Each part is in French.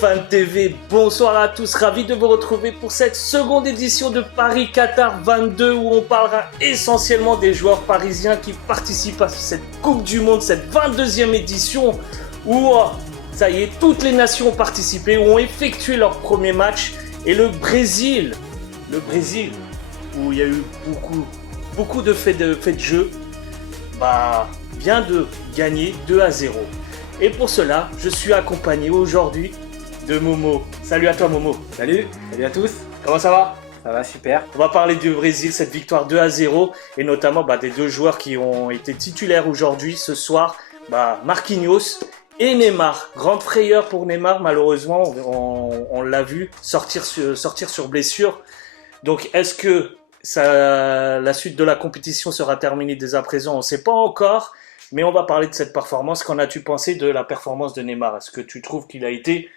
Fan TV, bonsoir à tous, ravi de vous retrouver pour cette seconde édition de Paris-Qatar 22 où on parlera essentiellement des joueurs parisiens qui participent à cette Coupe du Monde, cette 22e édition où, ça y est, toutes les nations ont participé, ont effectué leur premier match et le Brésil, où il y a eu beaucoup de faits de jeu, vient de gagner 2-0. Et pour cela, je suis accompagné aujourd'hui de Momo. Salut à toi Momo. Salut à tous. Comment ça va? Ça va super. On va parler du Brésil, cette victoire 2-0 et notamment des deux joueurs qui ont été titulaires aujourd'hui, ce soir, Marquinhos et Neymar. Grande frayeur pour Neymar, malheureusement, on l'a vu sortir sur blessure. Donc est-ce que la suite de la compétition sera terminée dès à présent? On ne sait pas encore. Mais on va parler de cette performance. Qu'en as-tu pensé de la performance de Neymar? Est-ce que tu trouves qu'il a été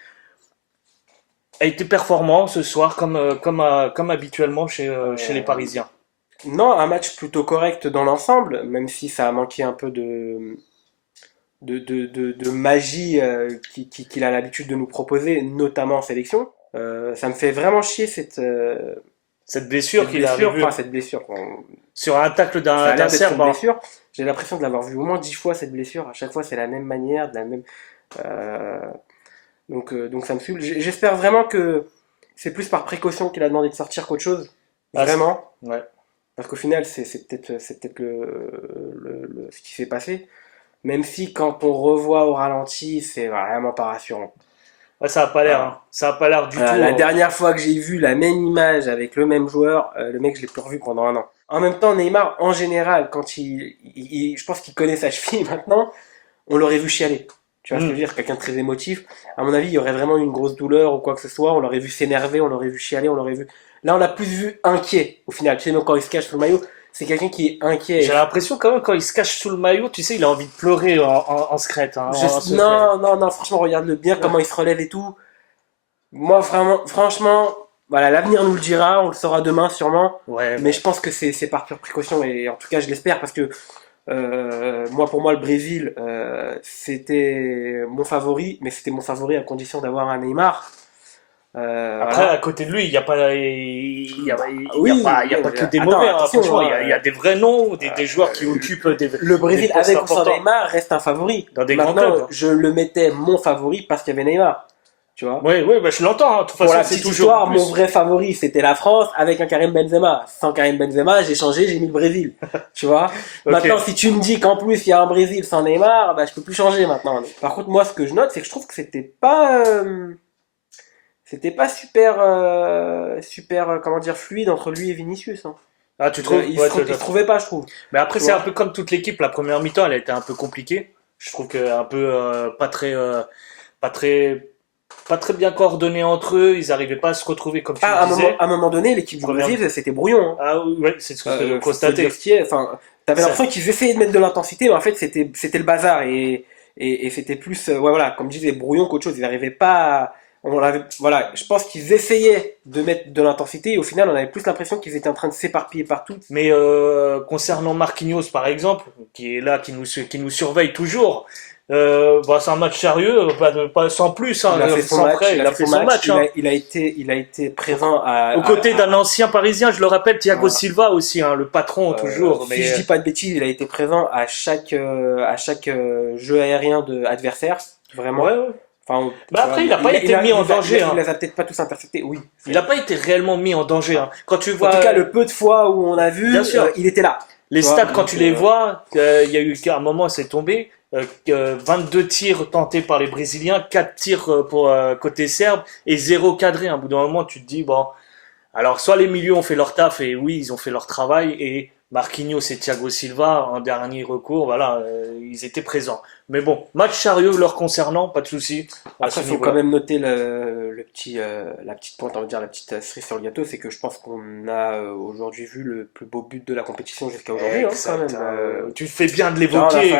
performant ce soir comme habituellement chez les Parisiens? Non, un match plutôt correct dans l'ensemble, même si ça a manqué un peu de magie qu'il a l'habitude de nous proposer, notamment en sélection. Ça me fait vraiment chier cette blessure qu'il a enfin, cette blessure. Sur un tacle d'un Serbe. Blessure. J'ai l'impression de l'avoir vu au moins 10 fois cette blessure. À chaque fois, c'est la même manière, de la même. Donc ça me saoule. J'espère vraiment que c'est plus par précaution qu'il a demandé de sortir qu'autre chose. Vraiment. Ouais. Parce qu'au final, c'est peut-être ce qui s'est passé. Même si quand on revoit au ralenti, c'est vraiment pas rassurant. Ouais, ça a pas l'air. Hein. Ça a pas l'air du tout. La dernière fois que j'ai vu la même image avec le même joueur, le mec, je l'ai plus revu pendant un an. En même temps, Neymar, en général, quand je pense qu'il connaît sa cheville maintenant, on l'aurait vu chialer. Tu vois ce que je veux dire? Quelqu'un de très émotif. À mon avis, il y aurait vraiment une grosse douleur ou quoi que ce soit. On l'aurait vu s'énerver, on l'aurait vu chialer, on l'aurait vu. Là, on l'a plus vu inquiet, au final. Tu sais, même quand il se cache sous le maillot, c'est quelqu'un qui est inquiet. J'ai l'impression quand même, quand il se cache sous le maillot, tu sais, il a envie de pleurer en secrète. Hein, non, franchement, regarde-le bien, comment il se relève et tout. Moi, franchement, voilà, l'avenir nous le dira, on le saura demain sûrement. Ouais, mais je pense que c'est par pure précaution et en tout cas, je l'espère parce que pour moi, le Brésil, c'était mon favori, mais c'était mon favori à condition d'avoir un Neymar. Après, voilà. à côté de lui, il n'y a pas que des mauvais. Hein. Franchement, il y a des vrais noms, des joueurs qui occupent des. Le Brésil, des postes avec ou sans importants. Neymar, reste un favori. Dans des grands Maintenant, clubs. je le mettais mon favori parce qu'il y avait Neymar. Tu vois? Oui, je l'entends. Hein. De toute Pour façon, la c'est petite toujours histoire, plus. mon vrai favori, c'était la France avec un Karim Benzema. Sans Karim Benzema, j'ai changé, j'ai mis le Brésil. Tu vois? Ok. Maintenant, si tu me dis qu'en plus, il y a un Brésil sans Neymar, je peux plus changer maintenant. Par contre, moi, ce que je note, c'est que je trouve que c'était pas super, comment dire, fluide entre lui et Vinicius. Hein. Ah, tu trouves? Il Ouais, se trouvait pas, je trouve. Mais après, Tu c'est un vois? peu comme toute l'équipe. La première mi-temps, elle a été un peu compliquée. Je trouve que un peu pas très bien coordonnés entre eux. Ils n'arrivaient pas à se retrouver comme tu le disais. À un moment donné, l'équipe du Première- Brésil, c'était brouillon. Hein. Ah oui, ouais, c'est ce que je Faut constatais. dire ce qui est. Enfin, t'avais Ça- l'impression qu'ils essayaient de mettre de l'intensité, mais en fait, c'était le bazar et c'était plus, voilà, comme je disais, brouillon qu'autre chose. Ils n'arrivaient pas. Voilà, je pense qu'ils essayaient de mettre de l'intensité et au final, on avait plus l'impression qu'ils étaient en train de s'éparpiller partout. Mais concernant Marquinhos, par exemple, qui est là, qui nous surveille toujours, c'est un match sérieux, pas sans plus, hein, Il a fait son sans match, près, il a fait son match. Hein. il a été présent Aux côtés d'un ancien Parisien, je le rappelle, Thiago Voilà. Silva aussi, hein, le patron toujours. si je dis pas de bêtises, il a été présent à chaque jeu aérien adversaire, vraiment. Ouais. Enfin, Après, il n'a pas été mis en danger. Il les a peut-être pas tous interceptés, oui. Il n'a pas été réellement mis en danger. Hein. Quand tu En vois tout cas, le peu de fois où on a vu, Bien sûr. il était là. les tu vois, stats, quand donc, tu les vois, il y a eu qu'à un moment, c'est tombé. 22 tirs tentés par les Brésiliens, 4 tirs pour côté serbe et 0 cadré. À un bout d'un moment, tu te dis, bon, alors soit les milieux ont fait leur taf et oui, ils ont fait leur travail et Marquinhos et Thiago Silva, en dernier recours, voilà, ils étaient présents. Mais bon, match sérieux leur concernant, pas de souci. à ce Après, il faut niveau-là. quand même noter la petite pointe, on va dire la petite cerise sur le gâteau, c'est que je pense qu'on a aujourd'hui vu le plus beau but de la compétition jusqu'à aujourd'hui. Hein, quand Exact, même. tu fais bien de l'évoquer.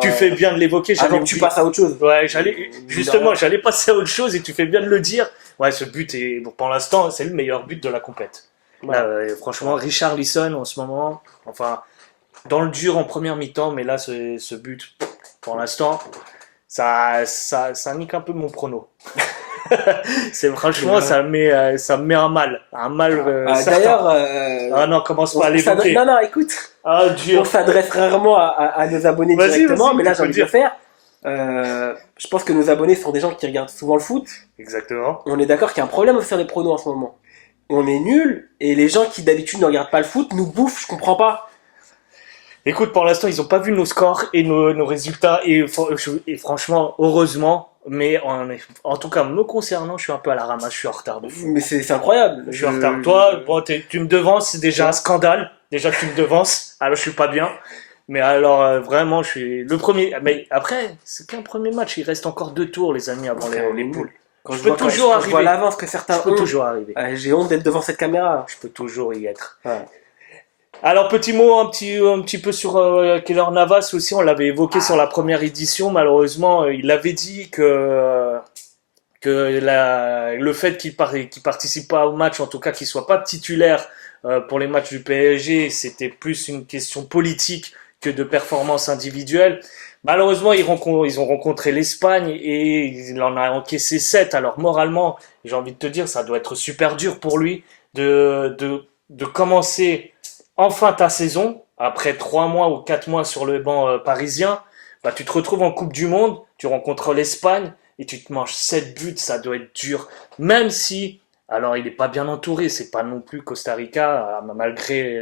Tu fais bien de l'évoquer. Avant que tu passes à autre chose. Ouais, j'allais passer à autre chose et tu fais bien de le dire. Ouais, ce but est, bon, pour l'instant, c'est le meilleur but de la compète. Voilà. Là, franchement, Richarlison en ce moment, enfin, dans le dur en première mi-temps, mais là, ce but, pour l'instant, ça nique un peu mon prono. Franchement, ça me met un mal certain. D'ailleurs, Ah non, commence pas à l'évoquer. non, écoute, Ah, on dur. s'adresse rarement à nos abonnés directement, mais là tu j'ai peux envie de dire. le faire. Je pense que nos abonnés sont des gens qui regardent souvent le foot. Exactement. On est d'accord qu'il y a un problème sur les pronos en ce moment. On est nuls et les gens qui d'habitude ne regardent pas le foot nous bouffent, je comprends pas. Écoute, pour l'instant, ils n'ont pas vu nos scores et nos résultats. Et franchement, heureusement, mais en tout cas, me concernant, je suis un peu à la ramasse, je suis en retard de fou. Mais c'est incroyable. Je suis en retard. Toi, bon, tu me devances, c'est déjà un scandale. Déjà que tu me devances, alors je suis pas bien. Mais alors, vraiment, je suis le premier. Mais après, c'est qu'un premier match. Il reste encore 2 tours, les amis, avant les poules. Quand Je je peux vois, toujours quand je vois arriver. l'avance que certains Je peux ont, toujours arriver. j'ai honte d'être devant cette caméra. Je peux toujours y être. Ouais. Alors, petit mot un petit peu sur Keylor Navas aussi. On l'avait évoqué sur la première édition. Malheureusement, il avait dit que le fait qu'il participe pas au match, en tout cas qu'il soit pas titulaire pour les matchs du PSG, c'était plus une question politique que de performance individuelle. Malheureusement, ils ont rencontré l'Espagne et il en a encaissé 7. Alors moralement, j'ai envie de te dire, ça doit être super dur pour lui de commencer enfin ta saison après 3 mois ou 4 mois sur le banc parisien. Bah, tu te retrouves en Coupe du Monde, tu rencontres l'Espagne et tu te manges 7 buts, ça doit être dur. Même si, alors il n'est pas bien entouré, c'est pas non plus Costa Rica, malgré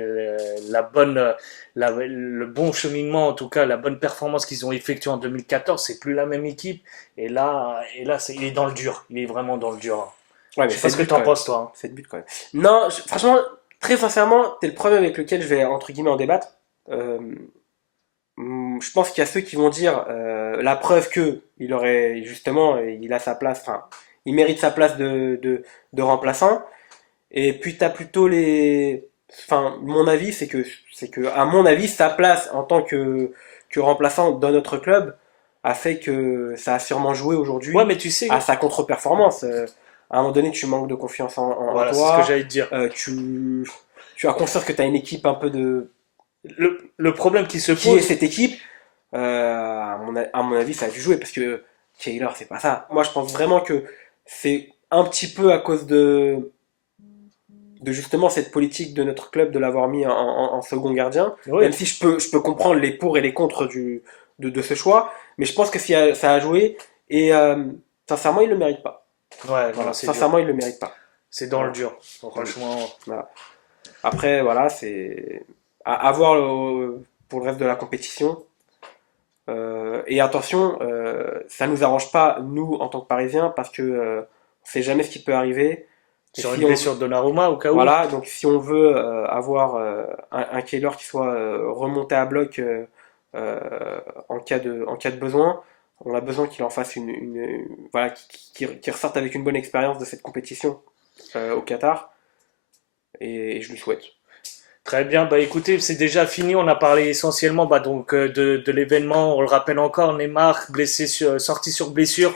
le bon cheminement, en tout cas la bonne performance qu'ils ont effectuée en 2014, c'est plus la même équipe. Il est dans le dur, il est vraiment dans le dur. Ouais, Je mais sais pas ce que t'en penses, toi. Hein. 7 buts quand même. Non, franchement, très sincèrement, t'es le premier avec lequel je vais entre guillemets en débattre. Euh, je pense qu'il y a ceux qui vont dire la preuve que il aurait justement, il a sa place, enfin, il mérite sa place de remplaçant. Et puis t'as plutôt les, enfin, mon avis, c'est que à mon avis, sa place en tant que remplaçant dans notre club a fait que ça a sûrement joué Ouais, aujourd'hui mais tu sais, à sa contre-performance. À un moment donné, tu manques de confiance en voilà, c'est ce que toi. j'allais te dire. Tu as conscience que tu as une équipe un peu de. Le problème qui se Qui est pose, cette équipe? À mon avis, ça a dû jouer parce que Taylor, c'est pas ça. Moi, je pense vraiment que c'est un petit peu à cause de justement cette politique de notre club de l'avoir mis en second gardien. oui, Même si je peux comprendre les pour et les contre de ce choix. Mais je pense que ça a joué. Et sincèrement, il le mérite pas. ouais, non, Voilà, c'est dur. sincèrement, il le mérite pas. C'est dans le dur. Donc, franchement, Voilà. Après, voilà, c'est à voir pour le reste de la compétition. Et attention, ça nous arrange pas, nous, en tant que Parisiens, parce que on sait jamais ce qui peut arriver. Et sur si une blessure de Donnarumma au cas où. voilà, donc si on veut avoir un Keylor qui soit remonté à bloc en cas de besoin, on a besoin qu'il en fasse voilà, qu'il ressorte avec une bonne expérience de cette compétition au Qatar. Et je lui souhaite. Très bien, bah écoutez, c'est déjà fini. On a parlé essentiellement donc de l'événement. On le rappelle encore, Neymar sorti sur blessure,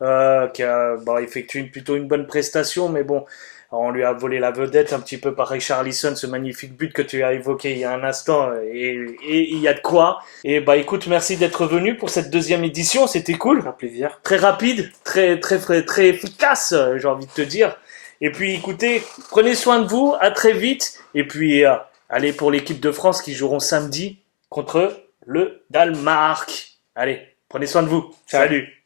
qui a effectué plutôt une bonne prestation, mais bon, on lui a volé la vedette un petit peu par Richarlison, ce magnifique but que tu as évoqué il y a un instant, et il y a de quoi. Et bah écoute, merci d'être venu pour cette deuxième édition, c'était cool, Un plaisir. très rapide, très efficace, j'ai envie de te dire. Et puis écoutez, prenez soin de vous, à très vite, et puis allez pour l'équipe de France qui joueront samedi contre le Danemark. Allez, prenez soin de vous. Ciao. Salut.